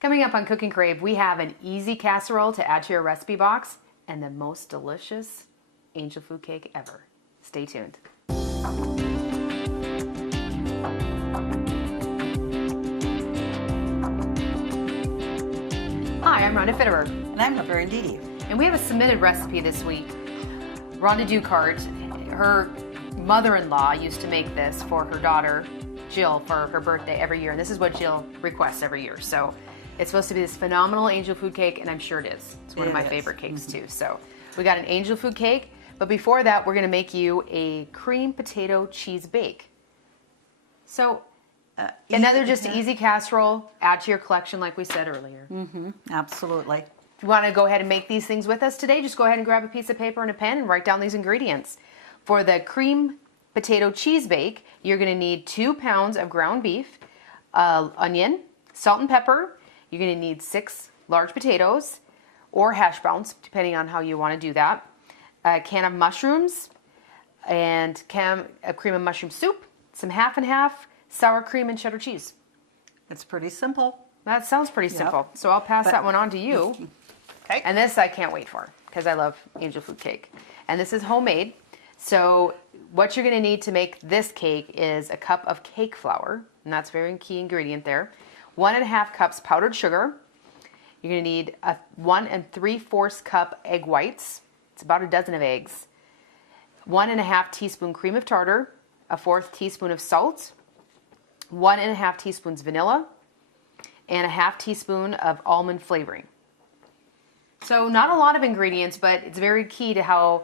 Coming up on Cooking Crave, we have an easy casserole to add to your recipe box and the most delicious angel food cake ever. Stay tuned. Hi, I'm Rhonda Fitterer. And I'm Laverne Didi. And we have a submitted recipe this week. Rhonda Ducart, her mother-in-law used to make this for her daughter, Jill, for her birthday every year. And this is what Jill requests every year. So it's supposed to be this phenomenal angel food cake, and I'm sure it is. It's one of my favorite cakes too. So we got an angel food cake, but before that, we're gonna make you a cream potato cheese bake. So another just easy casserole, add to your collection like we said earlier. Absolutely. If you wanna go ahead and make these things with us today, just go ahead and grab a piece of paper and a pen and write down these ingredients. For the cream potato cheese bake, you're gonna need 2 pounds of ground beef, onion, salt and pepper. You're gonna need 6 large potatoes or hash browns, depending on how you wanna do that. A can of mushrooms and a cream of mushroom soup, some half and half, sour cream and cheddar cheese. It's pretty simple. That sounds pretty simple. So I'll pass that one on to you. Okay. And this I can't wait for because I love angel food cake. And this is homemade. So what you're gonna need to make this cake is a cup of cake flour, and that's a very key ingredient there. 1½ cups powdered sugar. You're gonna need a 1 3/4 cup egg whites. It's about a dozen of eggs. 1½ teaspoon cream of tartar, a 1/4 teaspoon of salt, 1½ teaspoons vanilla, and a 1/2 teaspoon of almond flavoring. So not a lot of ingredients, but it's very key to how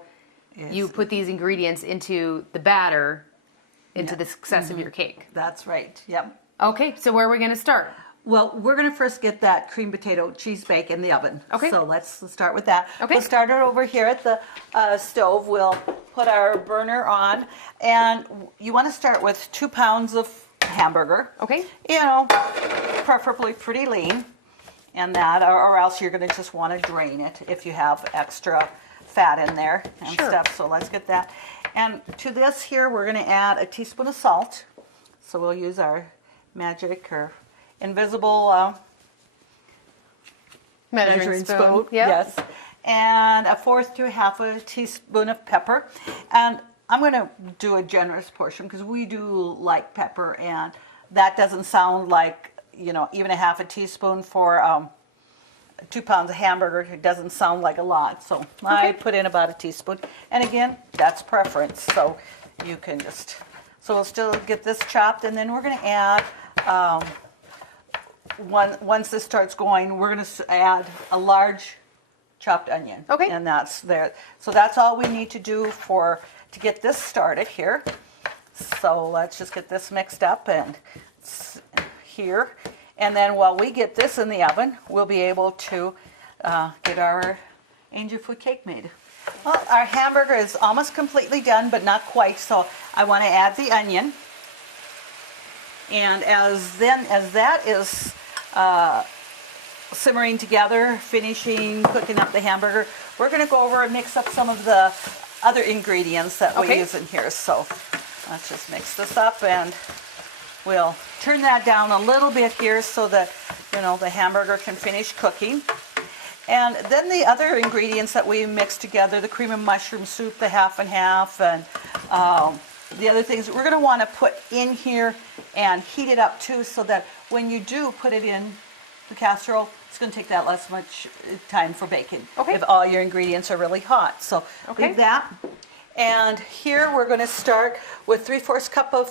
you put these ingredients into the batter, into the success of your cake. That's right. Yep. Okay, so where are we gonna start? Well, we're going to first get that cream potato cheese bake in the oven. Okay. So let's start with that. Okay. We'll start it over here at the stove. We'll put our burner on, and you want to start with 2 pounds of hamburger. Okay. You know, preferably pretty lean, and that, or else you're going to just want to drain it if you have extra fat in there and stuff. So let's get that. And to this here, we're going to add a teaspoon of salt. So we'll use our magic or invisible measuring spoon. Yep. Yes. And a 1/4 to 1/2 teaspoon of pepper. And I'm going to do a generous portion because we do like pepper, and that doesn't sound like, you know, even a 1/2 teaspoon for 2 pounds of hamburger. It doesn't sound like a lot. So I put in about a teaspoon. And again, that's preference. So you can just, so we'll still get this chopped, and then we're going to add, once this starts going, we're going to add a large chopped onion. Okay. And that's there. So that's all we need to do to get this started here. So let's just get this mixed up and here. And then while we get this in the oven, we'll be able to get our angel food cake made. Well, our hamburger is almost completely done, but not quite. So I want to add the onion. And as that is simmering together, cooking up the hamburger, we're going to go over and mix up some of the other ingredients that we use in here. So let's just mix this up, and we'll turn that down a little bit here so that, you know, the hamburger can finish cooking. And then the other ingredients that we mix together, the cream and mushroom soup, the half and half, and the other things we're going to want to put in here and heat it up too, so that when you do put it in the casserole, it's going to take that less much time for baking. Okay. If all your ingredients are really hot. So leave that. And here we're going to start with 3/4 cup of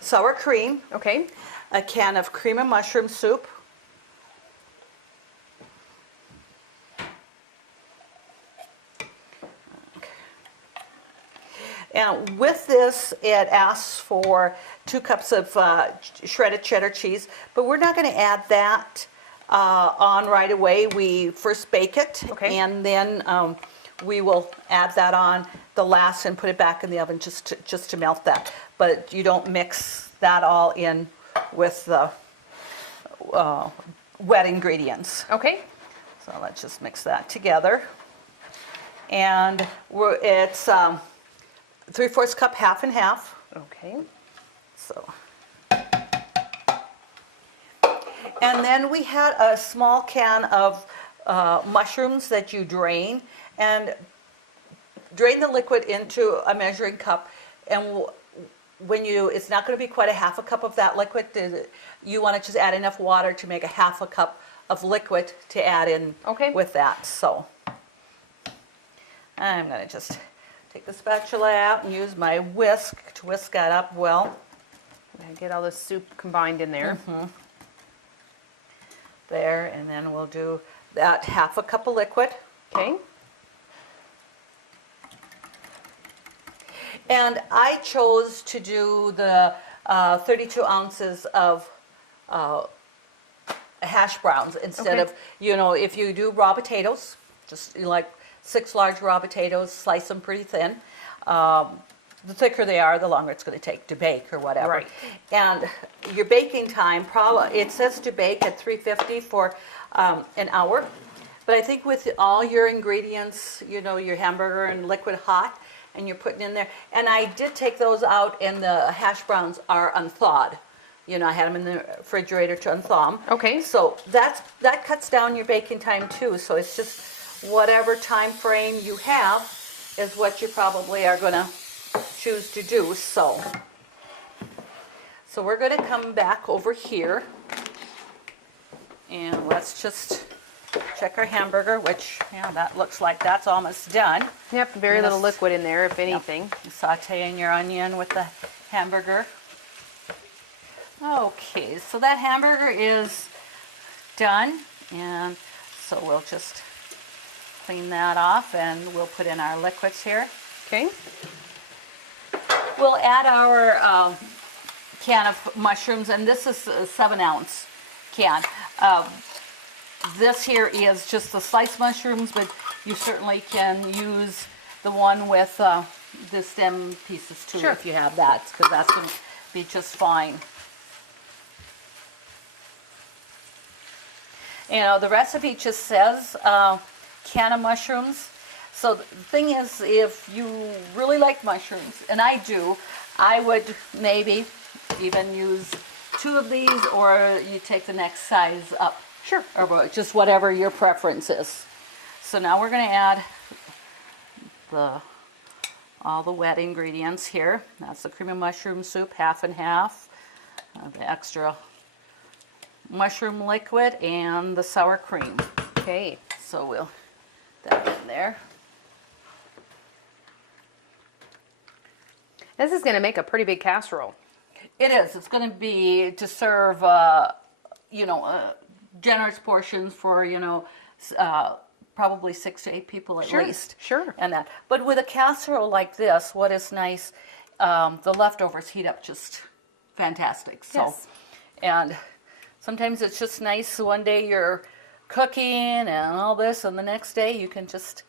sour cream. Okay. A can of cream and mushroom soup. And with this, it asks for 2 cups of shredded cheddar cheese, but we're not going to add that on right away. We first bake it, and then we will add that on the last and put it back in the oven just to melt that. But you don't mix that all in with the wet ingredients. Okay. So let's just mix that together. And it's 3/4 cup, half and half. Okay. So And then we had a small can of mushrooms that you drain, and drain the liquid into a measuring cup. And when it's not going to be quite a half a cup of that liquid. You want to just add enough water to make a half a cup of liquid to add in with that. So I'm going to just take the spatula out and use my whisk to whisk that up well. And get all the soup combined in there. There, and then we'll do that half a cup of liquid. Okay. And I chose to do the 32 ounces of hash browns instead of, if you do raw potatoes, just like 6 large raw potatoes, slice them pretty thin. The thicker they are, the longer it's going to take to bake or whatever. Right. And your baking time, it says to bake at 350 for an hour. But I think with all your ingredients, your hamburger and liquid hot, and you're putting in there. And I did take those out, and the hash browns are unthawed. I had them in the refrigerator to unthaw them. Okay. So that cuts down your baking time too. So it's just whatever time frame you have is what you probably are going to choose to do. So we're going to come back over here, and let's just check our hamburger, which that looks like that's almost done. Yep, very little liquid in there, if anything. Yep. Sauteing your onion with the hamburger. Okay, so that hamburger is done, and so we'll just clean that off, and we'll put in our liquids here. Okay. We'll add our can of mushrooms, and this is a 7-ounce can. This here is just the sliced mushrooms, but you certainly can use the one with the stem pieces too, if you have that, because that's going to be just fine. The recipe just says can of mushrooms. So the thing is, if you really like mushrooms, and I do, I would maybe even use 2 of these, or you take the next size up. Sure. Or just whatever your preference is. So now we're going to add all the wet ingredients here. That's the cream of mushroom soup, half and half. The extra mushroom liquid and the sour cream. Okay. So we'll put that in there. This is going to make a pretty big casserole. It is. It's going to be to serve, generous portions for, probably 6 to 8 people at least. Sure. And that. But with a casserole like this, what is nice, the leftovers heat up just fantastic. So, yes. And sometimes it's just nice. One day you're cooking and all this, and the next day you can just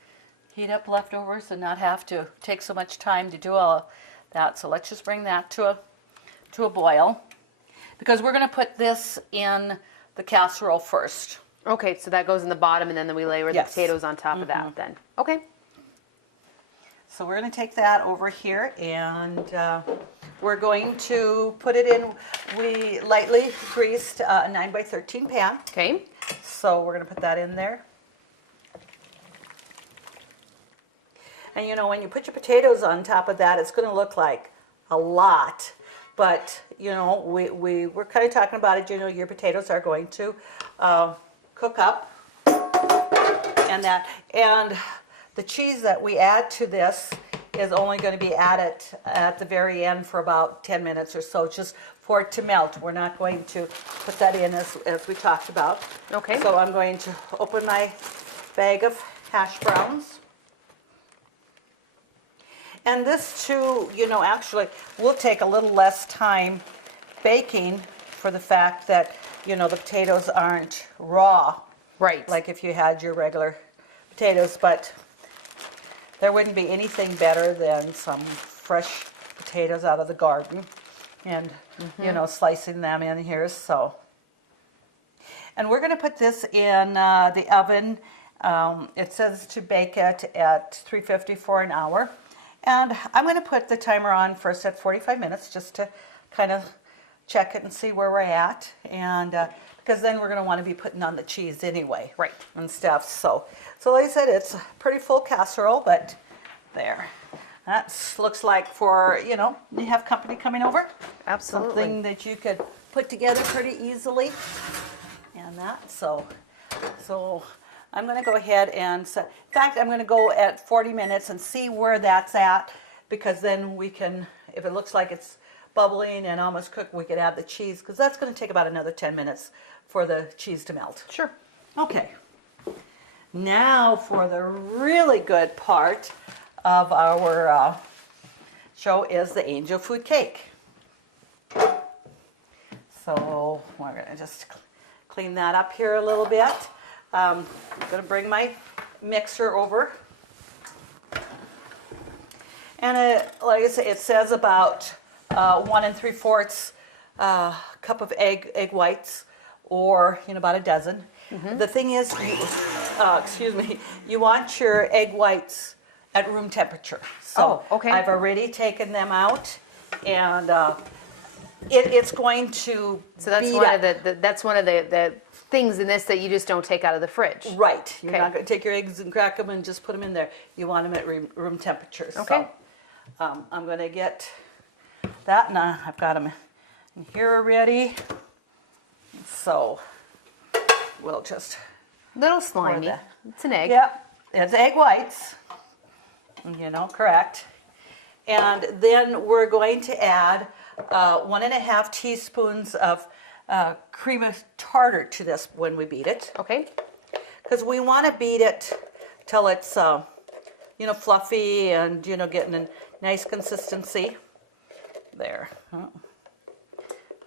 heat up leftovers and not have to take so much time to do all that. So let's just bring that to a boil, because we're going to put this in the casserole first. Okay, so that goes in the bottom, and then we layer the potatoes on top of that then. Okay. So we're going to take that over here, and we're going to put it in. We lightly greased a 9x13 pan. Okay. So we're going to put that in there. And when you put your potatoes on top of that, it's going to look like a lot. But, we're kind of talking about it, your potatoes are going to cook up. And the cheese that we add to this is only going to be added at the very end for about 10 minutes or so, just for it to melt. We're not going to put that in as we talked about. Okay. So I'm going to open my bag of hash browns. And this too, actually will take a little less time baking for the fact that, the potatoes aren't raw. Right. Like if you had your regular potatoes, but there wouldn't be anything better than some fresh potatoes out of the garden and, slicing them in here. So, and we're going to put this in the oven. It says to bake it at 350 for an hour. And I'm going to put the timer on first at 45 minutes just to kind of check it and see where we're at. And because then we're going to want to be putting on the cheese anyway. Right. And stuff. So like I said, it's a pretty full casserole, but there. That looks like for, you know, you have company coming over. Absolutely. Something that you could put together pretty easily. And that, so I'm going to go ahead and set, in fact, I'm going to go at 40 minutes and see where that's at, because then we can, if it looks like it's bubbling and almost cooked, we could add the cheese, because that's going to take about another 10 minutes for the cheese to melt. Sure. Okay. Now for the really good part of our show is the angel food cake. So we're going to just clean that up here a little bit. I'm going to bring my mixer over. And like I said, it says about 1 3/4 cup of egg whites, or about a dozen. The thing is, you want your egg whites at room temperature. So okay. I've already taken them out, and it's going to. So that's one of the things in this that you just don't take out of the fridge. Right. You're Okay. not going to take your eggs and crack them and just put them in there. You want them at room temperature. Okay. So I'm going to get that, and I've got them in here already. So we'll just. Little slimy. that. It's an egg. Yep. It's egg whites. Correct. And then we're going to add 1.5 teaspoons of cream of tartar to this when we beat it. Okay. Because we want to beat it till it's, fluffy and, getting a nice consistency. There.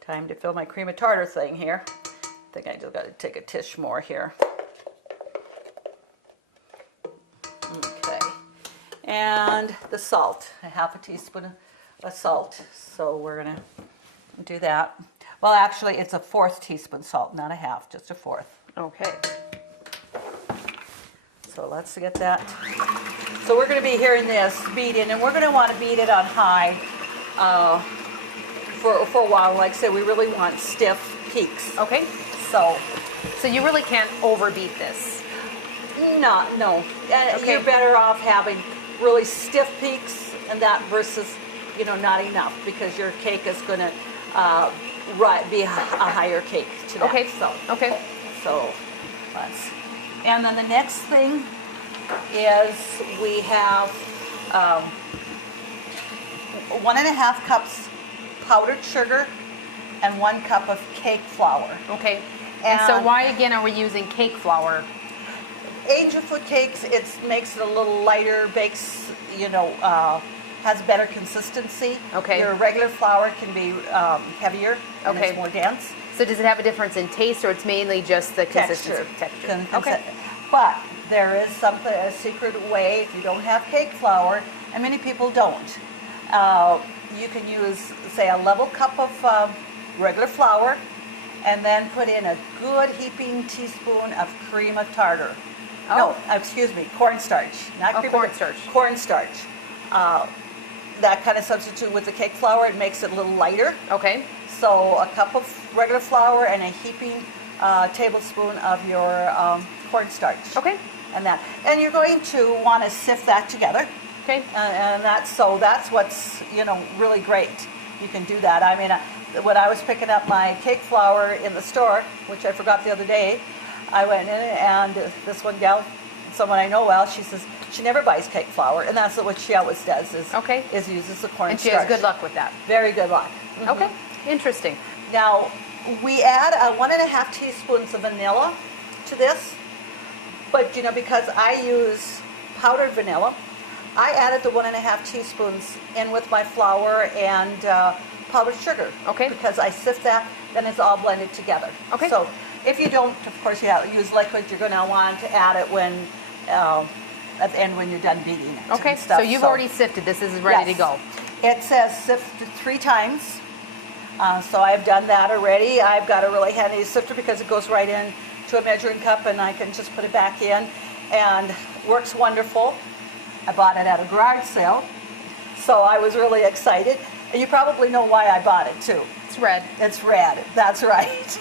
Time to fill my cream of tartar thing here. I think I just got to take a tish more here. Okay. And the salt, a 1/2 teaspoon of salt. So we're going to do that. Well, actually, it's a 1/4 teaspoon salt, not a 1/2, just a 1/4. Okay. So let's get that. So we're going to be hearing this beating, and we're going to want to beat it on high for a while. Like I said, we really want stiff peaks. Okay. So you really can't overbeat this. no. And Okay. you're better off having really stiff peaks and that versus, not enough, because your cake is going to be a higher cake to that. Okay. Okay. So let's. And then the next thing is we have 1.5 cups powdered sugar and 1 cup of cake flour. Okay. And so why again are we using cake flour? Angel food cakes, it makes it a little lighter, bakes, has better consistency. Okay. Your regular flour can be heavier and Okay. it's more dense. So does it have a difference in taste, or it's mainly just the consistency? Texture. Okay. But there is a secret way if you don't have cake flour, and many people don't. You can use, say, a level cup of regular flour, and then put in a good heaping teaspoon of cream of tartar. Oh. No, excuse me, cornstarch. Not cream of cornstarch. Cornstarch. That kind of substitute with the cake flour, it makes it a little lighter. Okay. So a cup of regular flour and a heaping tablespoon of your cornstarch. Okay. And you're going to want to sift that together. Okay. And that's what's really great. You can do that. I mean, when I was picking up my cake flour in the store, which I forgot the other day, I went in and this one gal, someone I know well, she says she never buys cake flour, and that's what she always does is uses the cornstarch. And she has good luck with that. Very good luck. Okay. Interesting. Now, we add 1.5 teaspoons of vanilla to this, but because I use powdered vanilla, I added the 1.5 teaspoons in with my flour and powdered sugar. Okay. Because I sift that, then it's all blended together. Okay. So if you don't, of course, use liquid, you're going to want to add it when at the end when you're done beating it. Okay. And stuff. So you've already sifted. This is ready to go. It says sift 3 times. So I've done that already. I've got a really handy sifter because it goes right in to a measuring cup, and I can just put it back in, and works wonderful. I bought it at a garage sale, so I was really excited. And you probably know why I bought it too. It's red. It's red, that's right.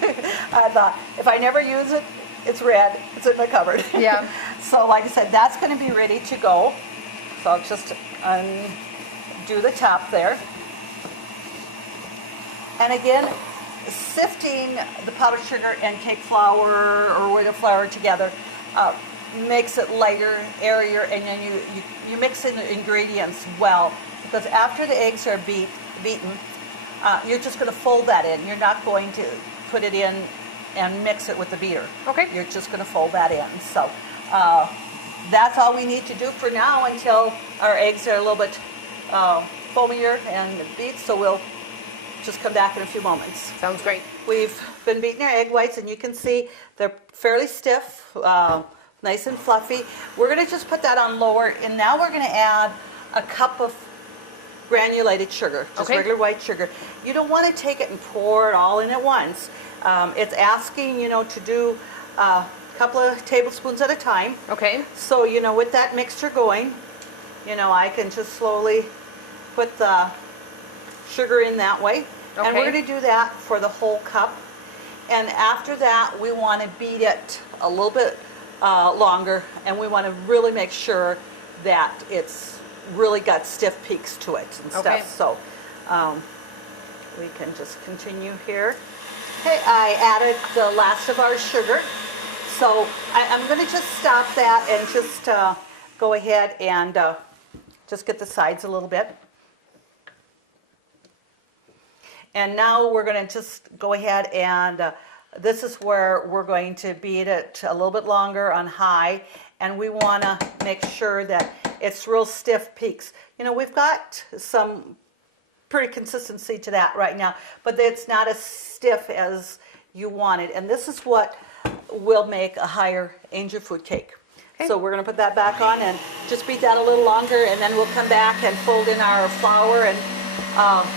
I thought, if I never use it, it's red, it's in the cupboard. Yeah. So like I said, that's gonna be ready to go. So I'll just undo the top there. And again, sifting the powdered sugar and cake flour or white flour together makes it lighter, airier, and then you mix in the ingredients well, because after the eggs are beaten, you're just going to fold that in. You're not going to put it in and mix it with the beater. Okay. You're just going to fold that in. So that's all we need to do for now until our eggs are a little bit foamier and beat. So we'll just come back in a few moments. Sounds great. We've been beating our egg whites, and you can see they're fairly stiff, nice and fluffy. We're going to just put that on lower, and now we're going to add a cup of granulated sugar, just regular white sugar. You don't want to take it and pour it all in at once. It's asking, to do a couple of tablespoons at a time. Okay. So, with that mixture going, I can just slowly put the sugar in that way. Okay. And we're going to do that for the whole cup. And after that, we want to beat it a little bit longer, and we want to really make sure that it's really got stiff peaks to it and stuff. So we can just continue here. Okay, I added the last of our sugar. So I'm going to just stop that and just go ahead and just get the sides a little bit. And now we're going to just go ahead and this is where we're going to beat it a little bit longer on high, and we want to make sure that it's real stiff peaks. We've got some pretty consistency to that right now, but it's not as stiff as you want it. And this is what will make a higher angel food cake. Okay. So we're going to put that back on and just beat that a little longer, and then we'll come back and fold in our flour and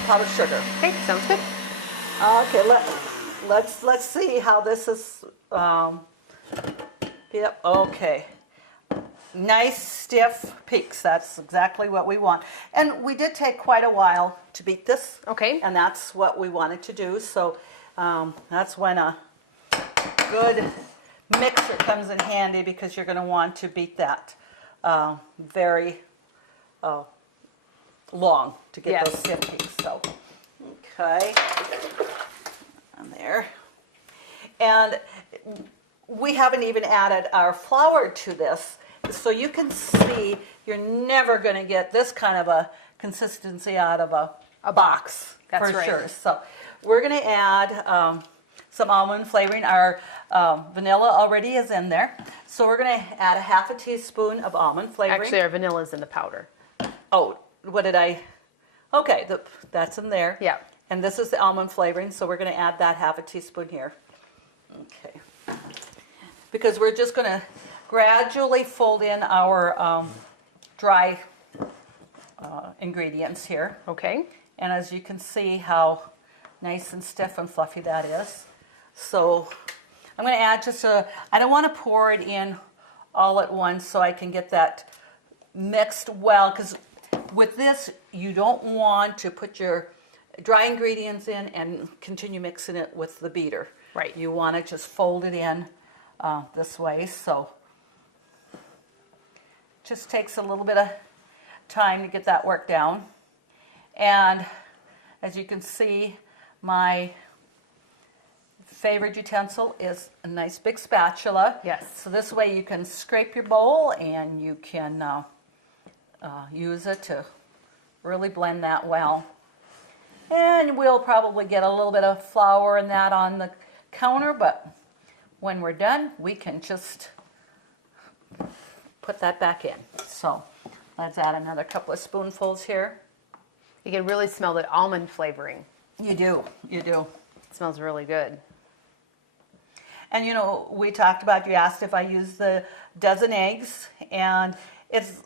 powdered sugar. Okay, sounds good. Okay, let's see how this is. Yep. Okay. Nice stiff peaks. That's exactly what we want. And we did take quite a while to beat this. Okay. And that's what we wanted to do. So that's when a good mixer comes in handy, because you're going to want to beat that very long to get those stiff peaks. So, okay. And there. And we haven't even added our flour to this. So you can see you're never going to get this kind of a consistency out of a box. That's for right. sure. So we're going to add some almond flavoring. Our vanilla already is in there. So we're going to add a half a teaspoon of almond flavoring. Actually, our vanilla is in the powder. Oh, what did I? Okay, that's in there. Yeah. And this is the almond flavoring, so we're going to add that half a teaspoon here. Okay. Because we're just going to gradually fold in our dry ingredients here. Okay. And as you can see how nice and stiff and fluffy that is. So I'm going to add I don't want to pour it in all at once, so I can get that mixed well, because with this, you don't want to put your dry ingredients in and continue mixing it with the beater. Right. You want to just fold it in this way. So just takes a little bit of time to get that worked down. And as you can see, my favorite utensil is a nice big spatula. Yes. So this way you can scrape your bowl, and you can use it to really blend that well. And we'll probably get a little bit of flour and that on the counter, but when we're done, we can just put that back in. So let's add another couple of spoonfuls here. You can really smell the almond flavoring. You do. It smells really good. And we talked about, you asked if I use the dozen eggs, and it's,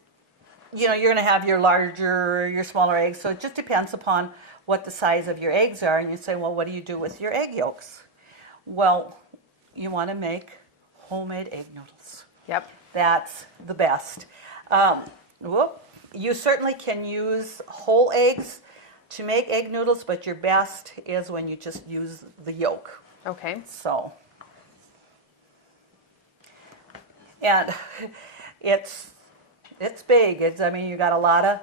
you're going to have your larger, your smaller eggs, so it just depends upon what the size of your eggs are. And you say, well, what do you do with your egg yolks? Well, you want to make homemade egg noodles. Yep. That's the best. You certainly can use whole eggs. to make egg noodles, but your best is when you just use the yolk. Okay. So, and it's big. I mean, you got a lot of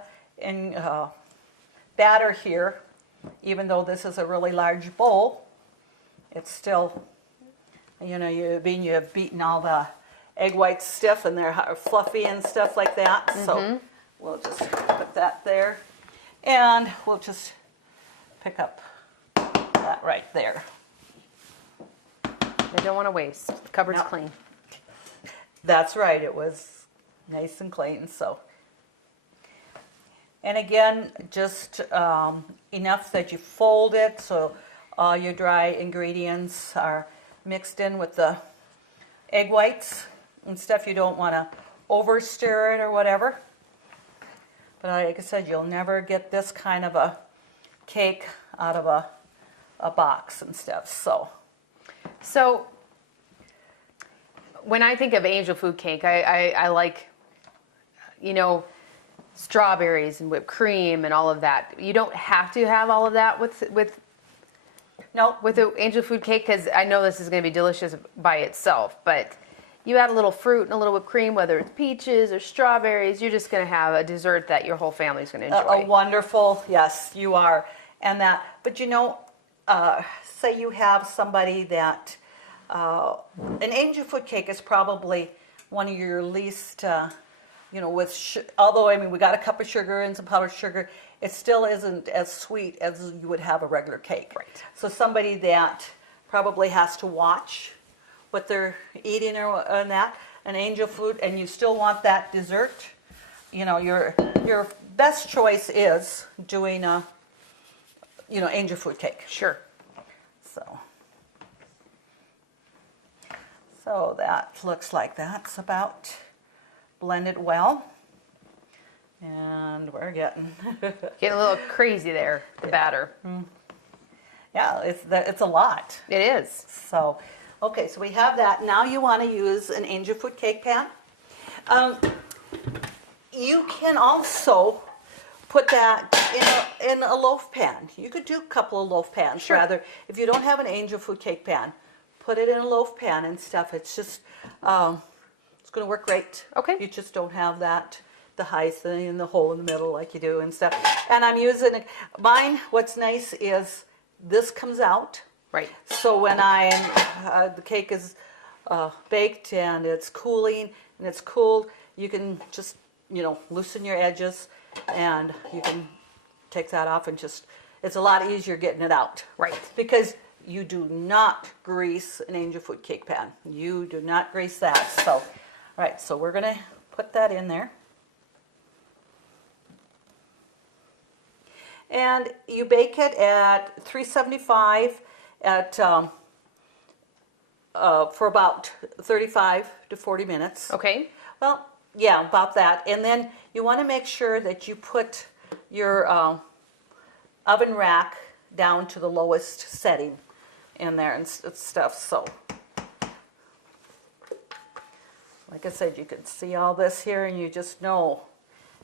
batter here. Even though this is a really large bowl, it's still, you know, you have beaten all the egg whites stiff and they're fluffy and stuff like that. So we'll just put that there, and we'll just pick up that right there. I don't want to waste. The cupboard's No. clean. That's right. It was nice and clean. So, and again, just enough that you fold it so all your dry ingredients are mixed in with the egg whites and stuff. You don't want to over stir it or whatever. But like I said, you'll never get this kind of a cake out of a box and stuff. So when I think of angel food cake, I like, you know, strawberries and whipped cream and all of that. You don't have to have all of that with No, the angel food cake, because I know this is going to be delicious by itself, but you add a little fruit and a little whipped cream, whether it's peaches or strawberries, you're just going to have a dessert that your whole family's going to enjoy. a wonderful, yes, you are. And that, but you know, say you have somebody that, an angel food cake is probably one of your least, you know, although, I mean, we got a cup of sugar and some powdered sugar, it still isn't as sweet as you would have a regular cake. Right. So somebody that probably has to watch what they're eating or that, an angel food, and you still want that dessert, you know, your best choice is doing a, you know, angel food cake. Sure. So that looks like that's about blended well. And we're getting, Getting a little crazy there, the batter. yeah, it's a lot. It is. So, okay, so we have that. Now you want to use an angel food cake pan. You can also put that in a loaf pan. You could do a couple of loaf pans. Sure. Rather, if you don't have an angel food cake pan, put it in a loaf pan and stuff. It's just, it's going to work great. Okay. You just don't have the height and the hole in the middle like you do and stuff. And I'm using mine. What's nice is this comes out. Right. So when the cake is baked and it's cooling and it's cooled, you can just, you know, loosen your edges and you can take that off and just, it's a lot easier getting it out. Right. Because you do not grease an angel food cake pan. You do not grease that. So, all right, so we're going to put that in there. And you bake it at 375 for about 35 to 40 minutes. Okay. Well, yeah, about that. And then you want to make sure that you put your oven rack down to the lowest setting in there and stuff. So, like I said, you can see all this here and you just know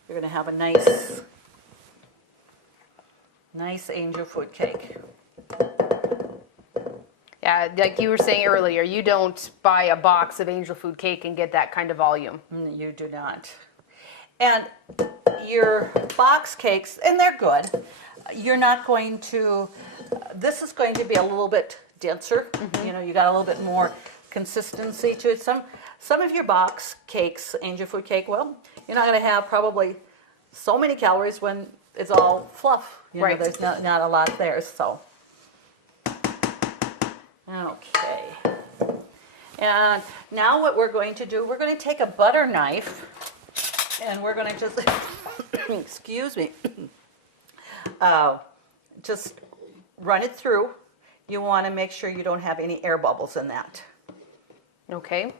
you're going to have a nice angel food cake. Yeah, like you were saying earlier, you don't buy a box of angel food cake and get that kind of volume. You do not. And your box cakes, and they're good, you're not going to, this is going to be a little bit denser. You know, you got a little bit more consistency to it. Some of your box cakes, angel food cake, well, you're not going to have probably so many calories when it's all fluff. You know, Right. there's not a lot there, so. Okay. And now what we're going to do, we're going to take a butter knife and we're going to just, excuse me, just run it through. You want to make sure you don't have any air bubbles in that. Okay.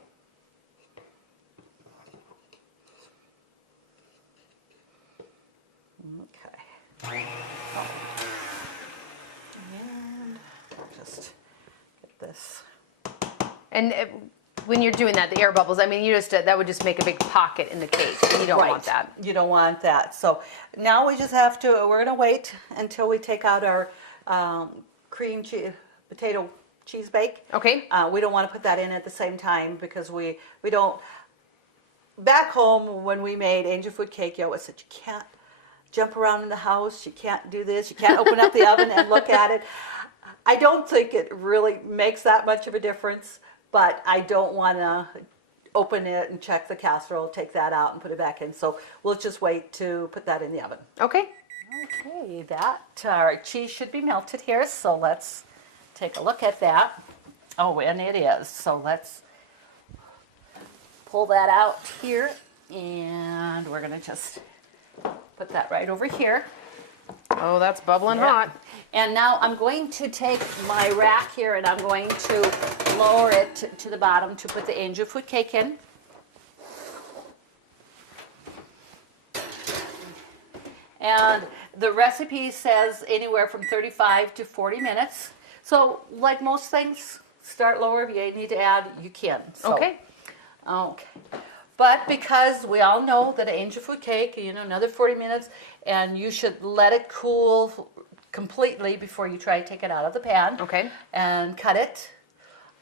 Okay. And just get this. And when you're doing that, the air bubbles, I mean, you just that would just make a big pocket in the cake, and you don't want that. You don't want that. So now we just have to, we're going to wait until we take out our cream cheese, potato cheese bake. Okay. We don't want to put that in at the same time because we don't, back home when we made angel food cake, you always said you can't jump around in the house, you can't do this, you can't open up the oven and look at it. I don't think it really makes that much of a difference, but I don't want to open it and check the casserole, take that out and put it back in. So we'll just wait to put that in the oven. Okay. Okay, that our cheese should be melted here, so let's take a look at that. Oh, and it is. So let's pull that out here, and we're going to just put that right over here. Oh, that's bubbling hot. And now I'm going to take my rack here and I'm going to lower it to the bottom to put the angel food cake in. And the recipe says anywhere from 35 to 40 minutes. So like most things, start lower. If you need to add, you can. So, Okay. Okay. But because we all know that an angel food cake, you know, another 40 minutes, and you should let it cool completely before you try to take it out of the pan. Okay. And cut it.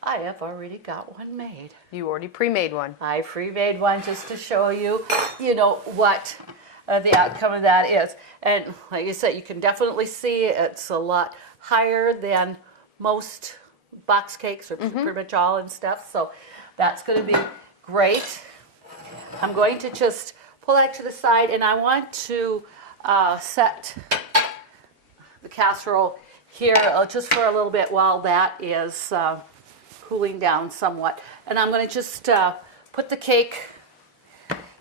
I have already got one made. You already pre-made one. I pre-made one just to show you, you know, what the outcome of that is. And like I said, you can definitely see it's a lot higher than most box cakes or pretty much all and stuff. So that's going to be great. I'm going to just pull that to the side, and I want to set the casserole here just for a little bit while that is cooling down somewhat. And I'm going to just put the cake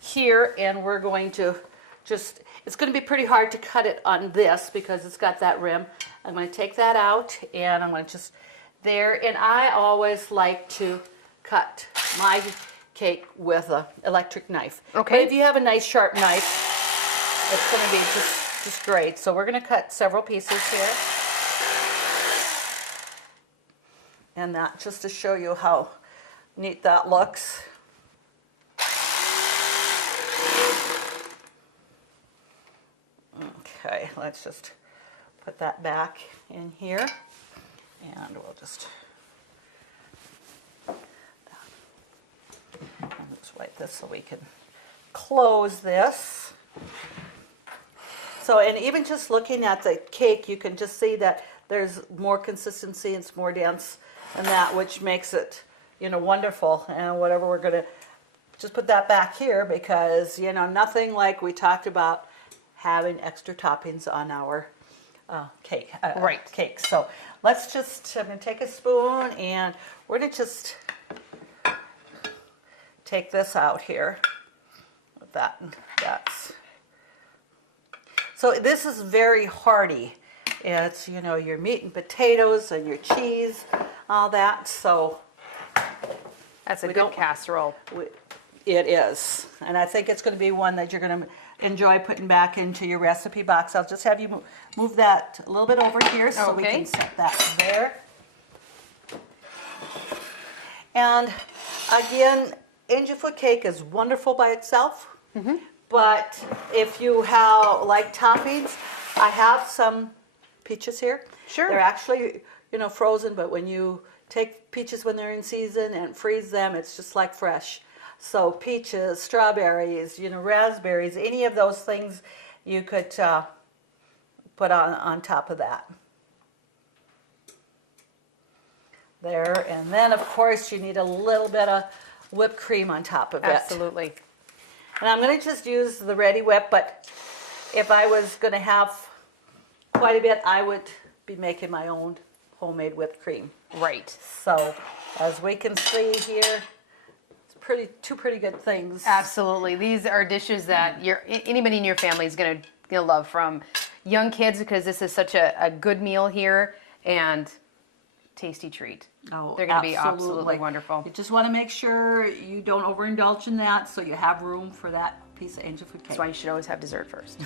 here, and we're going to just, it's going to be pretty hard to cut it on this because it's got that rim. I'm going to take that out, and I'm going to just there, and I always like to cut my cake with an electric knife. Okay. But if you have a nice sharp knife, it's going to be just great. So we're going to cut several pieces here. And that just to show you how neat that looks. Okay, let's just put that back in here. And we'll just let's wipe this so we can close this. So, and even just looking at the cake, you can just see that there's more consistency and it's more dense and that, which makes it, you know, wonderful. And whatever, we're going to just put that back here because, you know, nothing like we talked about having extra toppings on our cake. Cake. So let's just, I'm going to take a spoon and we're going to just take this out here. That's. So this is very hearty. It's, you know, your meat and potatoes and your cheese, all that. So That's a good casserole. It is. And I think it's going to be one that you're going to enjoy putting back into your recipe box. I'll just have you move that a little bit over here so we can set that there. And again, angel food cake is wonderful by itself. But if you have like toppings, I have some peaches here. Sure. They're actually, you know, frozen, but when you take peaches when they're in season and freeze them, it's just like fresh. So peaches, strawberries, you know, raspberries, any of those things you could put on top of that. There, and then of course you need a little bit of whipped cream on top of it. Absolutely. And I'm going to just use the Ready Whip, but if I was going to have quite a bit, I would be making my own homemade whipped cream. Right. So as we can see here, two pretty good things. Absolutely. These are dishes that anybody in your family is going to love, from young kids, because this is such a good meal here, and tasty treat. Oh, they're going to be absolutely wonderful. You just want to make sure you don't overindulge in that, so you have room for that piece of angel food cake. That's why you should always have dessert first.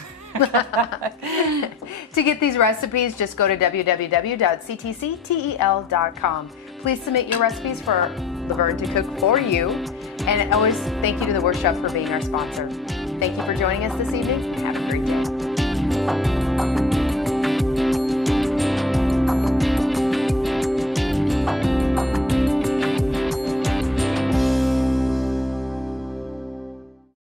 To get these recipes, just go to www.ctctel.com. Please submit your recipes for Laverne to cook for you. And always thank you to the Workshop for being our sponsor. Thank you for joining us this evening. Have a great day.